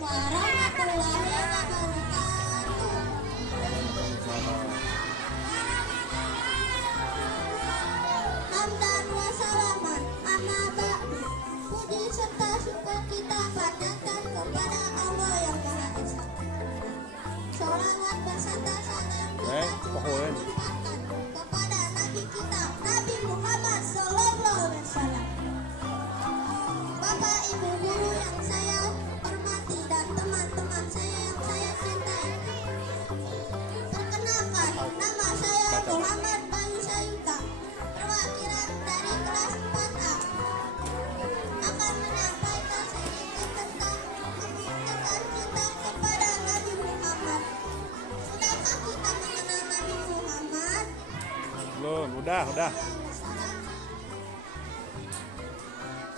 warahmatullahi wabarakatuh. Hamdan wa salaman amma ba'du. Puji serta syukur kita panjatkan kepada Allah yang Maha Esa. Sholawat berserta salam kita limpahkan kepada Nabi kita, Nabi Muhammad Sallallahu Alaihi Wasallam. Bapak, Ibu, guru yang saya hormati dan teman-teman saya yang saya cintai. Perkenalkan, nama saya Muhammad Bayu Sayuka, perwakilan dari kelas 4A. Akan menyampaikan sedikit tentang membuktikan cinta kepada Nabi Muhammad. Sudahkah kita mengenal Nabi Muhammad? Belum, udah.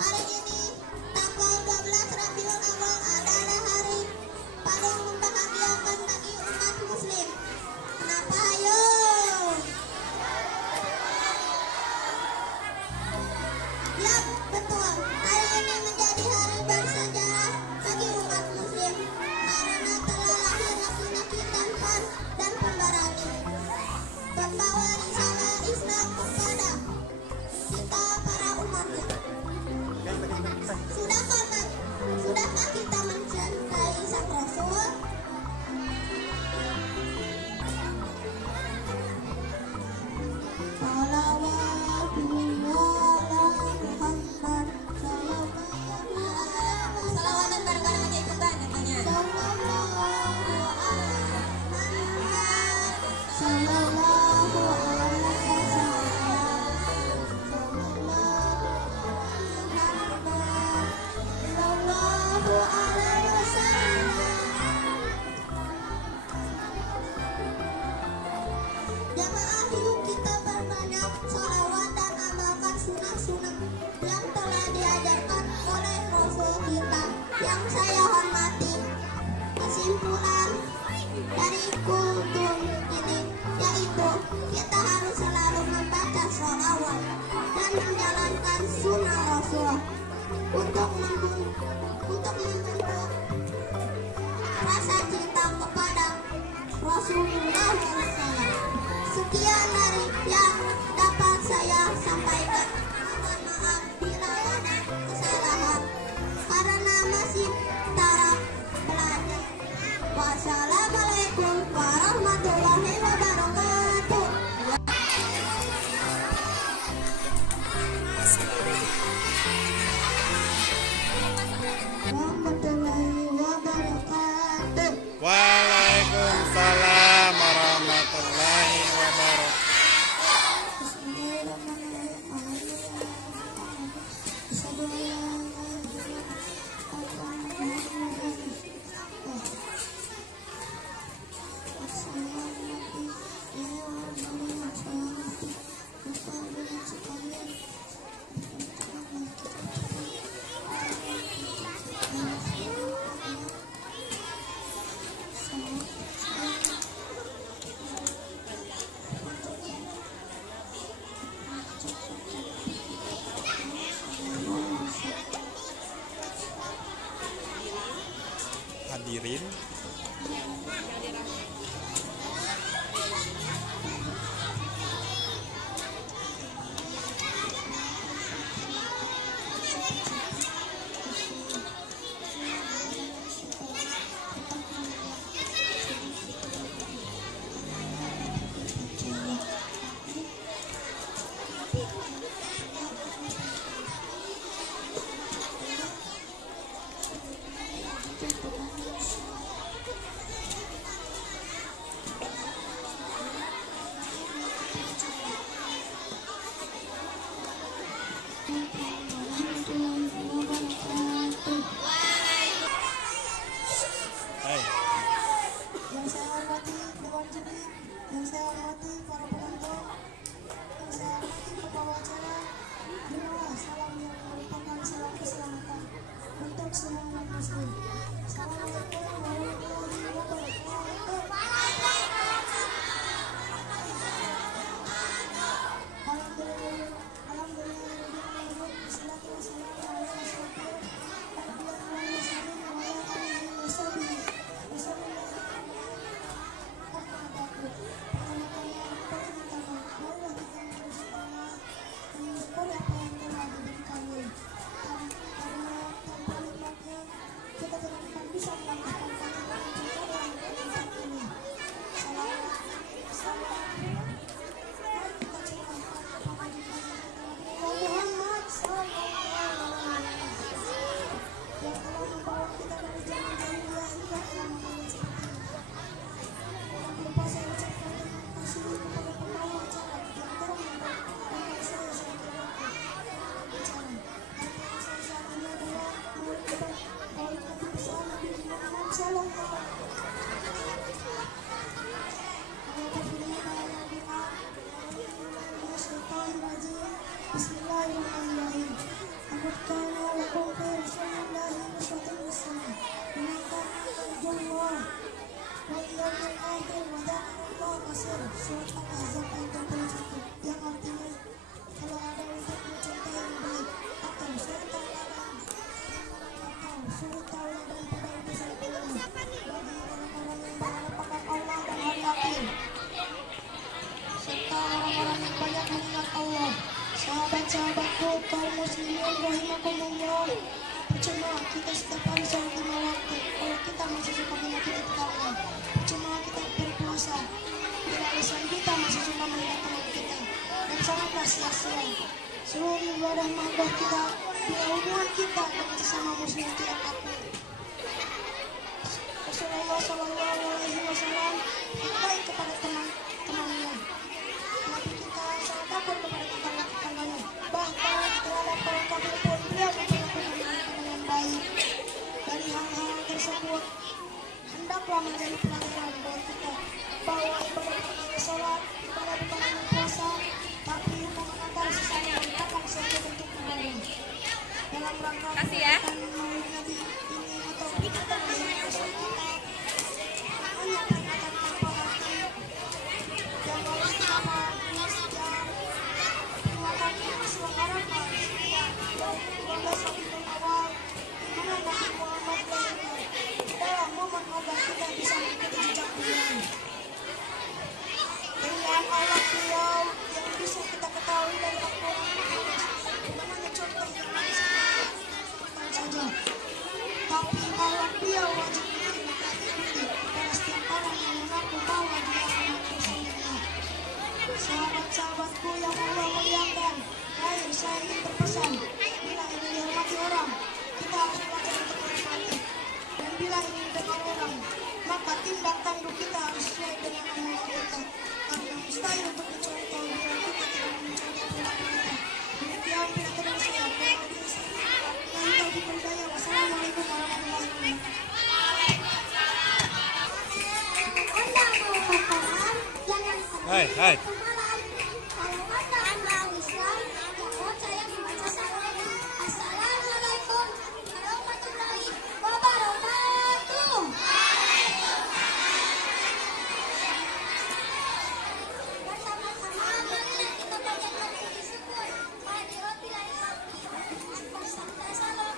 Hari ini tanggal 12 Rabiul Awal adalah hari paling membahagiakan bagi umat muslim. Kenapa ayo? Ya, betul. Hari ini menjadi hari bersejarah bagi umat muslim karena telah lahir laki-laki tampan dan pemberani, pembawa risalah Islam kepada kita para umatnya. Sudahkah kita mencintai sang Rasul? Salawatan bareng-bareng aja ikutan katanya. Jamaah, yuk kita berbanyak sholawat dan amalkan sunah-sunah yang telah diajarkan oleh Rasul kita yang saya hormati. Kesimpulan dari kultum ini yaitu kita harus selalu membaca sholawat dan menjalankan sunnah Rasul untuk membentuk rasa cinta kepada Rasulullah SAW. Sekian dari yang dapat saya sampaikan. Mohon maaf bila ada kesalahan karena masih taraf belajar. Wassalamualaikum warahmatullahi wabarakatuh. Warahmatullahi wabarakatuh. Waalaikumsalam warahmatullahi wabarakatuh. Surat Al-Ahzab ayat 21 yang artinya kalau ada untuk mencintai yang baik, atau surat tauladan pada utusan Allah bagi orang-orang yang berharap akan Allah dan hari akhir, serta orang-orang yang banyak mengingat Allah. Sahabat-sahabatku, kaum muslimin rahimakumullah, percuma kita setiap hari sholat 5 waktu kalau kita masih suka menyakiti tetangga. Percuma kita berpuasa bila lisan kita masih suka mengingat teman kita, dan sangatlah sia-sia seluruh ibadah mahdoh kita bila hubungan kita dengan sesama muslim tidak aktif. Rasulullah SAW baik kepada teman-temannya, tapi kita sangat takut kepada tetangga-tetangganya. Bahkan terhadap orang kafir pun beliau memperlakukan mereka dengan baik. Dari hal-hal tersebut hendaklah menjadi pelajaran buat kita bahwa ibadah bukan hanya sholat, ibadah bukan hanya puasa, tapi hubungan antara sesama merupakan suatu bentuk ibadah. Dalam rangka Maulid Nabi ini atau peringatan hari Rasul kita, hanya peringatan tanpa arti yang harus kita pahami sejak peringatan yang diselenggarakan sejak 12 Rabiul Awal, di mana Nabi Muhammad lahir dalam momen agar kita bisa mengikuti jejak beliau. Pilihan Allah beliau yang bisa kita ketahui dari Al-Quran bukan hanya contoh yang bisa kita saja, tapi Allah beliau wajib diikuti pada setiap orang yang mengaku bahwa dia adalah Rasulullah. Sahabat-sahabatku yang Allah muliakan, saya ingin berpesan, bila ingin dihormati orang, kita harus belajar untuk menghormati. Dan bila ingin dengar orang, maka tindak tanduk kita harus sesuai dengan amal kita. Karena mustahil untuk dicontoh bila kita tidak mencontoh perilaku kita. Demikian perkataan saya. Wassalamualaikum warahmatullahi wabarakatuh. Hai. Assalamualaikum warahmatullahi wabarakatuh. Bersama-sama marilah kita bacakan puji syukur kehadirotil bersama salam.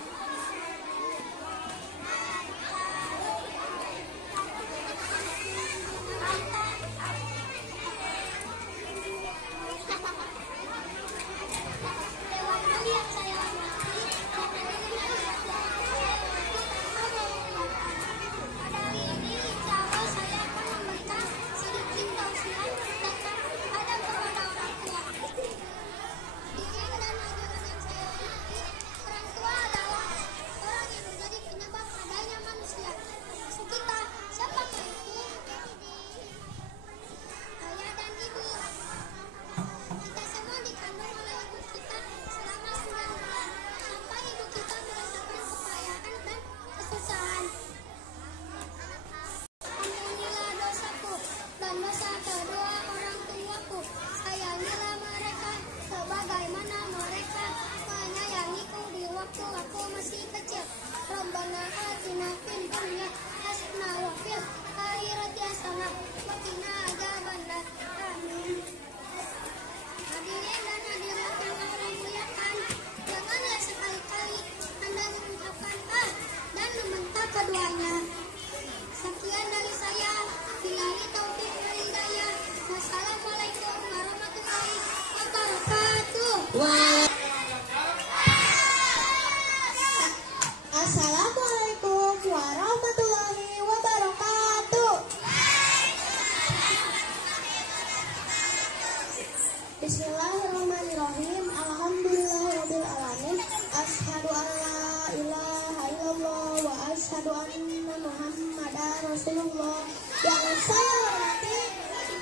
Sekian dari saya. Billahi taufiq wal hidayah. Wassalamualaikum warahmatullahi wabarakatuh. Assalamualaikum warahmatullahi wabarakatuh. Bismillahirrahmanirrahim. Alhamdulillahirabbil alamin. Asyhadu an la ilaha illallah wa asyhadu anna Muhammadar Rasulullah. Yang saya hormati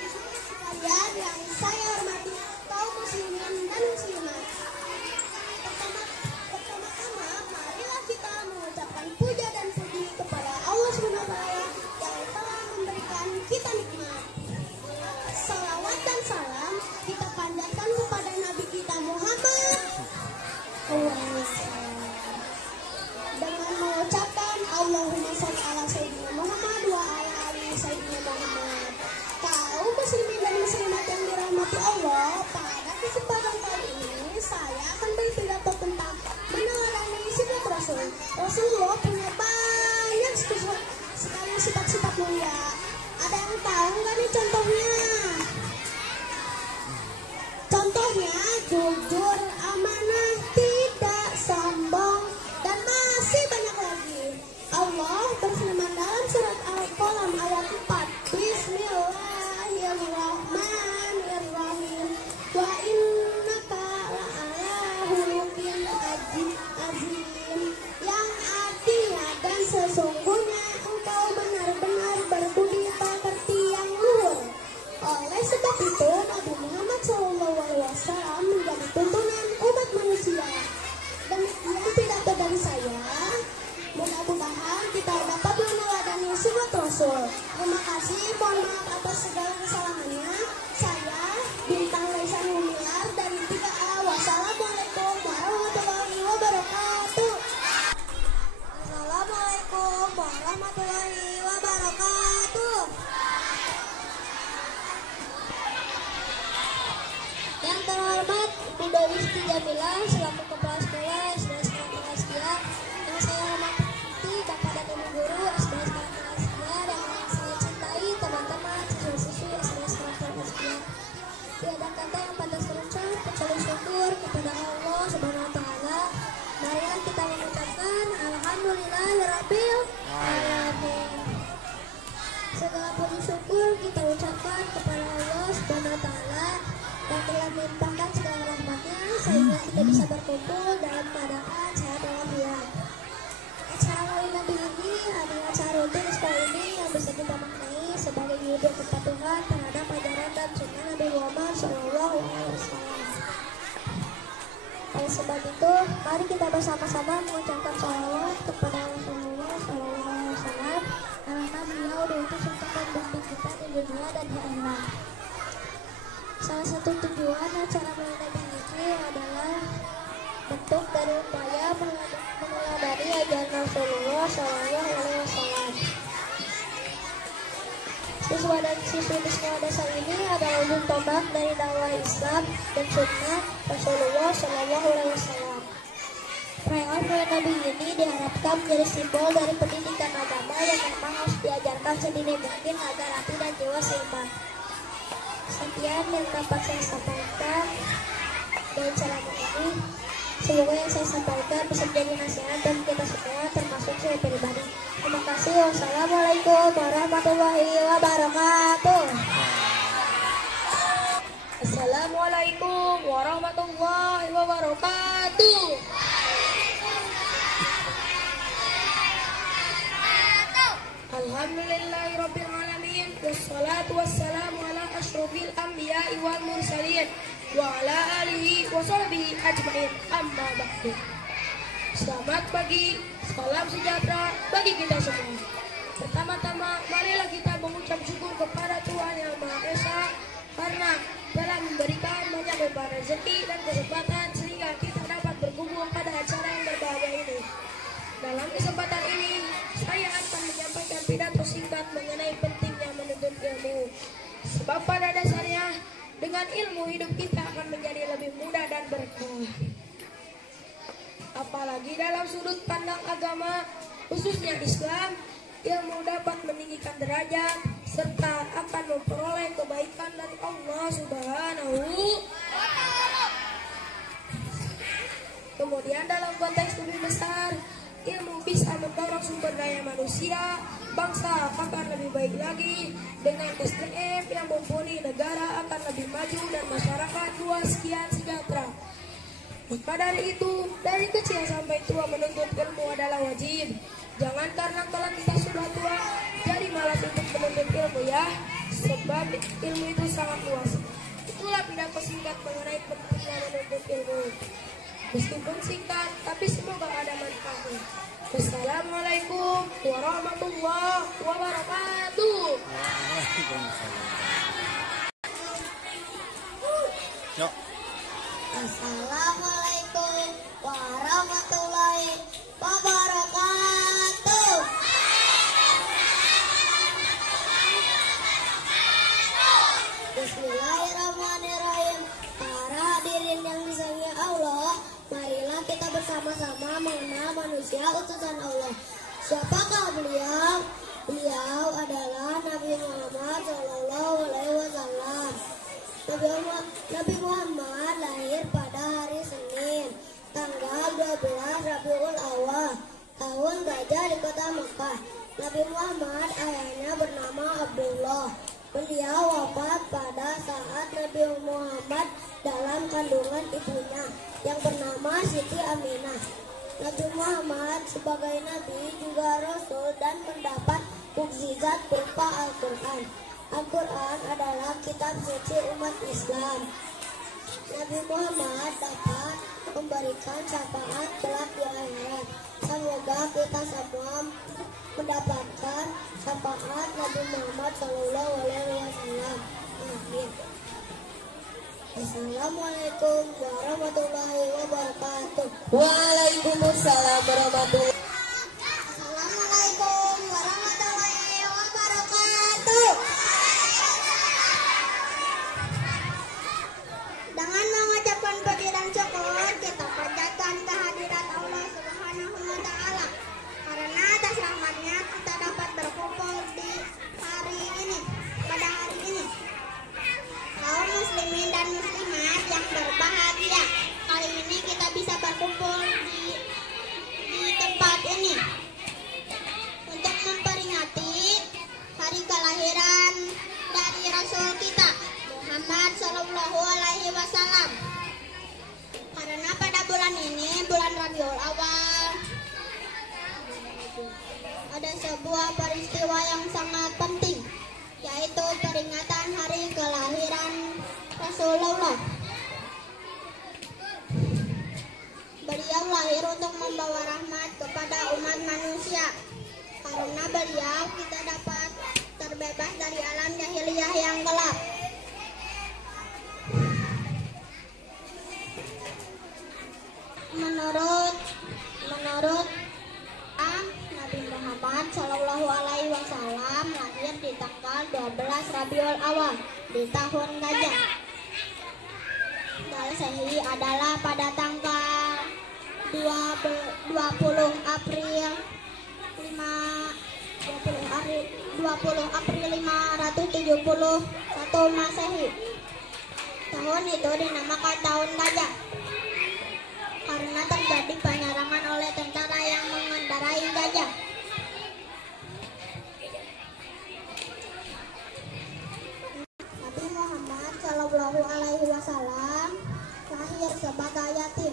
sekalian, yang saya hormati kaum muslimin dan muslimat. Pertama-tama marilah kita mengucapkan puja dan puji kepada Allah SWT yang telah memberikan kita nikmat. Salawat dan salam kita panjatkan kepada Nabi kita Muhammad dengan mengucapkan Allahumma sholli ala sayyidina Muhammad wa ala ali sayyidina Muhammad. Kaum muslimin dan muslimat saya akan berpidato tentang meneladani sifat Rasul. Rasulullah punya banyak sekali sifat-sifat mulia. Ada yang tahu nggak nih contohnya? Contohnya jujur, amanah, tidak sombong, dan masih banyak lagi. Allah berfirman dalam surat Al-Qalam ayat 4, Bismillahirrahmanirrahim. Wa innaka la'ala khuluqin azim. Yang artinya dan sesungguhnya engkau benar-benar berbudi pekerti yang luhur. Oleh sebab itu Nabi Muhammad SAW menjadi tuntunan umat manusia. Demikian pidato dari saya. Mudah-mudahan kita dapat meneladani sifat Rasul. Terima kasih, mohon maaf atas segala kesalahannya. Saya Bintang Laisan Humilar dari 3A. Wassalamualaikum warahmatullahi wabarakatuh. Assalamualaikum warahmatullahi wabarakatuh. Yang terhormat Ibu Dewi Siti Jamilah selaku Kepala Sekolah SD Sekarang Askia, yang saya hormati Bapak dan Ibu Guru SD Sekarang Askia, dan yang saya cintai teman-teman siswa-siswi SD Sekarang Askia. Tiada kata yang pantas terucap kecuali syukur kepada Allah Subhanahu Wa Taala. Marilah kita mengucapkan Alhamdulillahirabbil alamin. Segala puji syukur kita ucapkan kepada Allah Subhanahu Wa Taala yang telah melimpahkan segala rahmatnya sehingga kita bisa berkumpul dalam keadaan sehat walafiat. Acara Maulid Nabi ini adalah acara rutin di sekolah ini yang bisa kita maknai sebagai wujud kepatuhan terhadap ajaran dan sunnah Nabi Muhammad SAW. Oleh sebab itu, mari kita bersama-sama mengucapkan sholawat kepada Rasulullah SAW karena beliau diutus untuk membimbing kita di dunia dan di akhirat. Salah satu tujuan acara Maulid Nabi ini adalah bentuk dari upaya meneladani ajaran Rasulullah SAW. Siswa dan siswi di sekolah dasar ini adalah ujung tombak dari dakwah Islam dan sunnah Rasulullah SAW. Perayaan Maulid Nabi ini diharapkan menjadi simbol dari pendidikan agama yang memang harus diajarkan sedini mungkin agar hati dan jiwa seimbang. Sekian yang dapat saya sampaikan dari ceramah ini. Semoga yang saya sampaikan bisa menjadi nasihat dan kita semua termasuk saya pribadi. Terima kasih. Wassalamualaikum warahmatullahi wabarakatuh. Assalamualaikum warahmatullahi wabarakatuh. Alhamdulillahirabbil alamin wassalatu wassalamu ala asyrofil anbiya'i wal mursalin wa ala alihi wa sahbihi ajmain, amma ba'du. Selamat pagi, salam sejahtera bagi kita semua. Pertama-tama marilah kita mengucap syukur kepada Tuhan Yang Maha Esa karena telah memberikan banyak lebar rezeki dan kesempatan sehingga kita dapat berkumpul pada acara yang berbahagia ini. Dalam kesempatan ini saya akan menyampaikan pidato singkat mengenai pentingnya menuntut ilmu. Sebab pada dasarnya dengan ilmu hidup kita akan menjadi lebih mudah dan berkah. Apalagi dalam sudut pandang agama, khususnya Islam, ilmu dapat meninggikan derajat serta akan memperoleh kebaikan dari Allah Subhanahu. Kemudian dalam konteks lebih besar, ilmu bisa mendorong sumber daya manusia, bangsa akan lebih baik lagi. Dengan SDM yang mumpuni, negara akan lebih maju dan masyarakat luas kian sejahtera. Maka dari itu, dari kecil sampai tua menuntut ilmu adalah wajib. Jangan karena kelak kita sudah tua, jadi malas untuk menuntut ilmu ya. Sebab ilmu itu sangat luas. Itulah pidato singkat mengenai pentingnya menuntut ilmu. Meskipun singkat, tapi semoga ada manfaatnya. Wassalamualaikum warahmatullahi wabarakatuh. Yuk. Assalamualaikum warahmatullahi wabarakatuh. Bismillahirrahmanirrahim. Para hadirin yang disayangi Allah, kita bersama-sama mengenal manusia utusan Allah. Siapakah beliau? Beliau adalah Nabi Muhammad Shallallahu Alaihi Wasallam. Nabi Muhammad lahir pada hari Senin, tanggal 12 Rabiul Awal, tahun Gajah di kota Mekah. Nabi Muhammad ayahnya bernama Abdullah. Beliau wafat pada saat Nabi Muhammad dalam kandungan ibunya yang bernama Siti Aminah. Nabi Muhammad sebagai nabi juga rasul dan mendapat mukjizat berupa Al-Quran. Al-Quran adalah kitab suci umat Islam. Nabi Muhammad dapat memberikan syafaat kelak di akhirat. Semoga kita semua mendapatkan syafaat Nabi Muhammad Shallallahu Alaihi Wasallam. Amin. Assalamualaikum warahmatullahi wabarakatuh. Waalaikumsalam warahmatullahi. Assalamualaikum warahmatullahi wabarakatuh. Dengan mengucapkan puji dan syukur, kita panjatkan kehadirat Allah Subhanahu wa Ta'ala. Karena atas rahmatnya kita dapat berkumpul di hari ini, pada hari ini. Kaum muslimin dan muslimat yang berbahagia, kali ini kita bisa berkumpul di tempat ini untuk memperingati hari kelahiran dari Rasul kita Muhammad Shallallahu Alaihi Wasallam. Karena pada bulan ini, bulan Rabiul Awal, ada sebuah peristiwa yang sangat penting, yaitu peringatan hari kelahiran Rasulullah. Beliau lahir untuk membawa rahmat kepada umat manusia. Karena beliau kita dapat terbebas dari alam jahiliyah yang gelap. Menurut Nabi Muhammad Shallallahu Alaihi Wasallam lahir di tanggal 12 Rabiul Awal di tahun Gajah. Masehi adalah pada tanggal 20 April 571 Masehi. Tahun itu dinamakan tahun Gajah karena terjadi penyerangan oleh tentara yang mengendarai gajah. Nabi Muhammad Shallallahu Alaihi Wasallam lahir sebagai yatim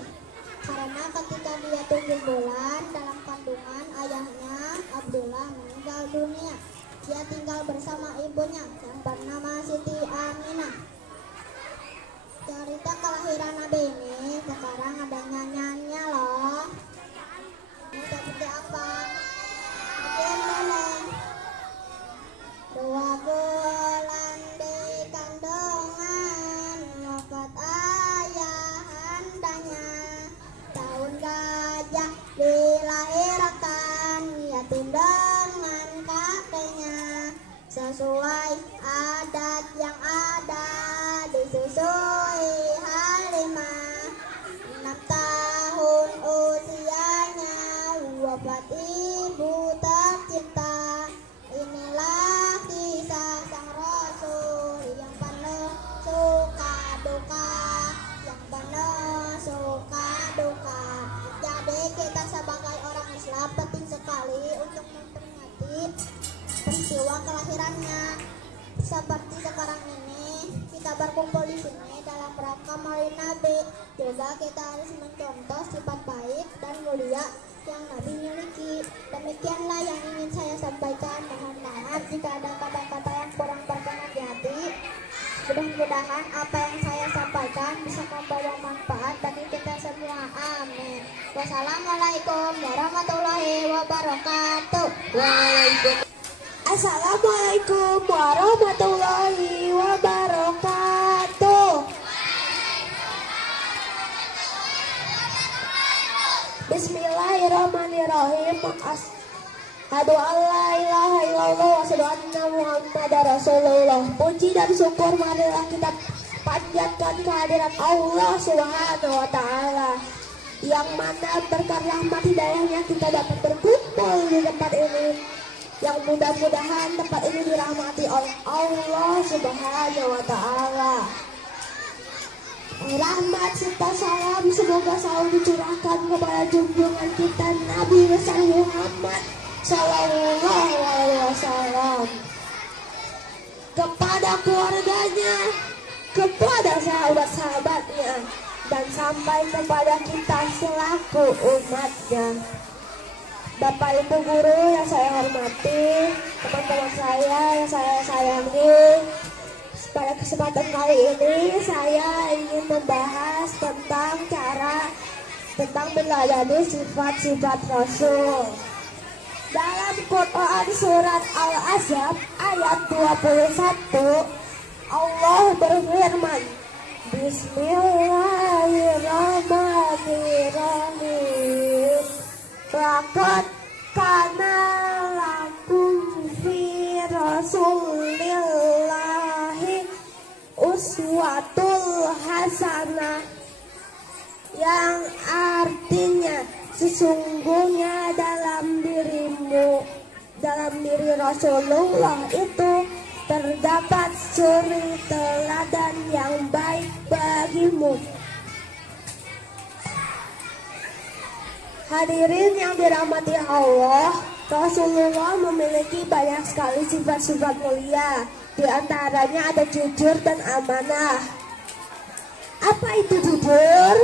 karena ketika dia 7 bulan dalam kandungan ayahnya Abdullah meninggal dunia. Dia tinggal bersama ibunya yang bernama Siti Aminah. Cerita kelahiran Nabi ini sekarang ada nyanyiannya loh. Ini seperti apa? Begini. 2 bulan di kandungan, wafat ayah handanya. Tahun Gajah dilahirkan, yatim dengan kakeknya. Sesuai adat yang ada, disusui Halimah. 6 tahun usianya, wafat ibu tercinta. Inilah kisah sang Rasul yang penuh suka duka, yang penuh suka duka. Jadi kita sebagai orang Islam penting sekali untuk memperingati peristiwa kelahirannya. Seperti sekarang ini kita berkumpul di sini dalam rangka Maulid Nabi. Juga kita harus mencontoh sifat baik dan mulia yang Nabi miliki. Demikianlah yang ingin saya sampaikan. Mohon maaf jika ada kata-kata yang kurang berkenan di hati. Mudah-mudahan apa yang saya sampaikan bisa membawa manfaat bagi kita semua. Amin. Wassalamualaikum warahmatullahi wabarakatuh. Waalaikumsalam. Assalamualaikum warahmatullahi wabarakatuh. Bismillahirrahmanirrahim. Asyhadu an la ilaha illallah wa asyhadu anna Muhammadar Rasulullah. Puji dan syukur marilah kita panjatkan kehadirat Allah Subhanahu wa Ta'ala. yang mana berkat rahmat hidayahnya kita dapat berkumpul di tempat ini, yang mudah-mudahan tempat ini dirahmati oleh Allah Subhanahu wa Ta'ala. Rahmat serta salam semoga selalu dicurahkan kepada junjungan kita Nabi besar Muhammad Sallallahu Alaihi Wasallam, kepada keluarganya, kepada sahabat-sahabatnya, dan sampai kepada kita selaku umatnya. Bapak Ibu guru yang saya hormati, teman-teman saya yang saya sayangi, pada kesempatan kali ini saya ingin membahas tentang meneladani sifat-sifat Rasul. Dalam Quran surat Al-Ahzab ayat 21, Allah berfirman, Bismillahirrahmanirrahim. Laqad kana lakum fi Rasulillahi uswatul hasanah, yang artinya sesungguhnya dalam diri Rasulullah itu terdapat suri teladan yang baik bagimu. Hadirin yang dirahmati Allah, Rasulullah memiliki banyak sekali sifat-sifat mulia. Di antaranya ada jujur dan amanah. Apa itu jujur?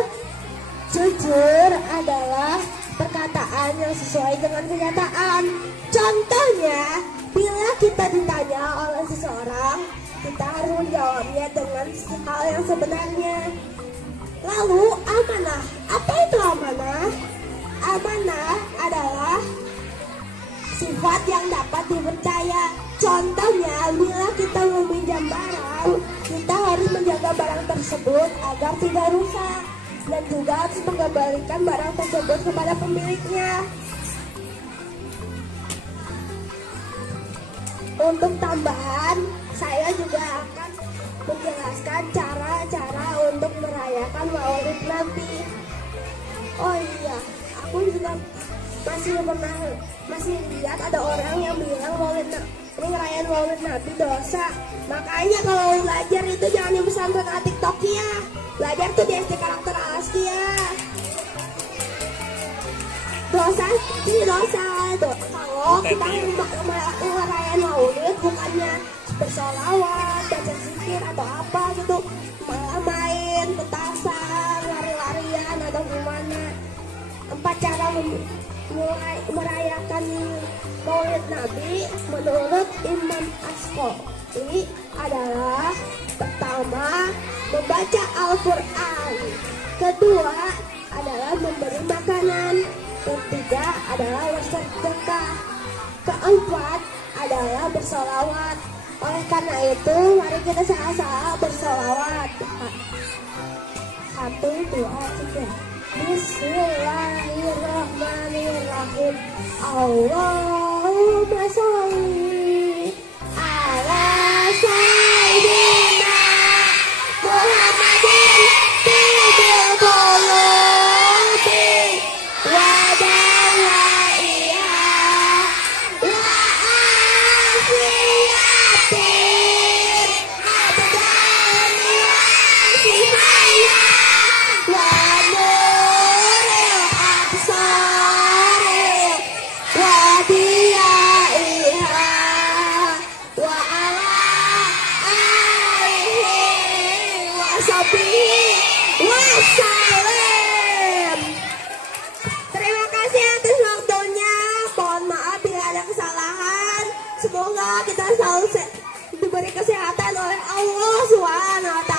Jujur adalah perkataan yang sesuai dengan kenyataan. Contohnya, bila kita ditanya oleh seseorang, kita harus menjawabnya dengan hal yang sebenarnya. Lalu amanah, apa itu amanah? Amanah adalah sifat yang dapat dipercaya. Contohnya, bila kita meminjam barang, kita harus menjaga barang tersebut agar tidak rusak, dan juga harus mengembalikan barang tersebut kepada pemiliknya. Untuk tambahan, saya juga akan menjelaskan cara-cara untuk merayakan Maulid Nabi. Oh iya, aku juga masih lihat ada orang yang bilang ini ngerayain Maulid Nabi dosa. Makanya kalau belajar itu jangan di pesantren TikToknya, belajar tuh di SD Karakter Alaskia. Dosa ini dosa. Kalau kita ngerayain Maulid bukannya bersolawat, baca zikir atau apa gitu, malah main petasan, lari-larian atau gimana. 4 cara mulai merayakan Maulid Nabi menurut Imam Ash-Shafii adalah: pertama, membaca Al-Quran, kedua adalah memberi makanan, ketiga adalah bersedekah, keempat adalah bersolawat. Oleh karena itu, mari kita sama-sama bersolawat. 1, 2, 3. Bismillahirrahmanirrahim. Allahumma sholli ala sayyidina Muhammadin tibil qulubi wa dawaiha wa afiyatin abdani wa sifaya wa wassalam. Terima kasih atas waktunya. Mohon maaf bila ada kesalahan. Semoga kita selalu diberi kesehatan oleh Allah SWT.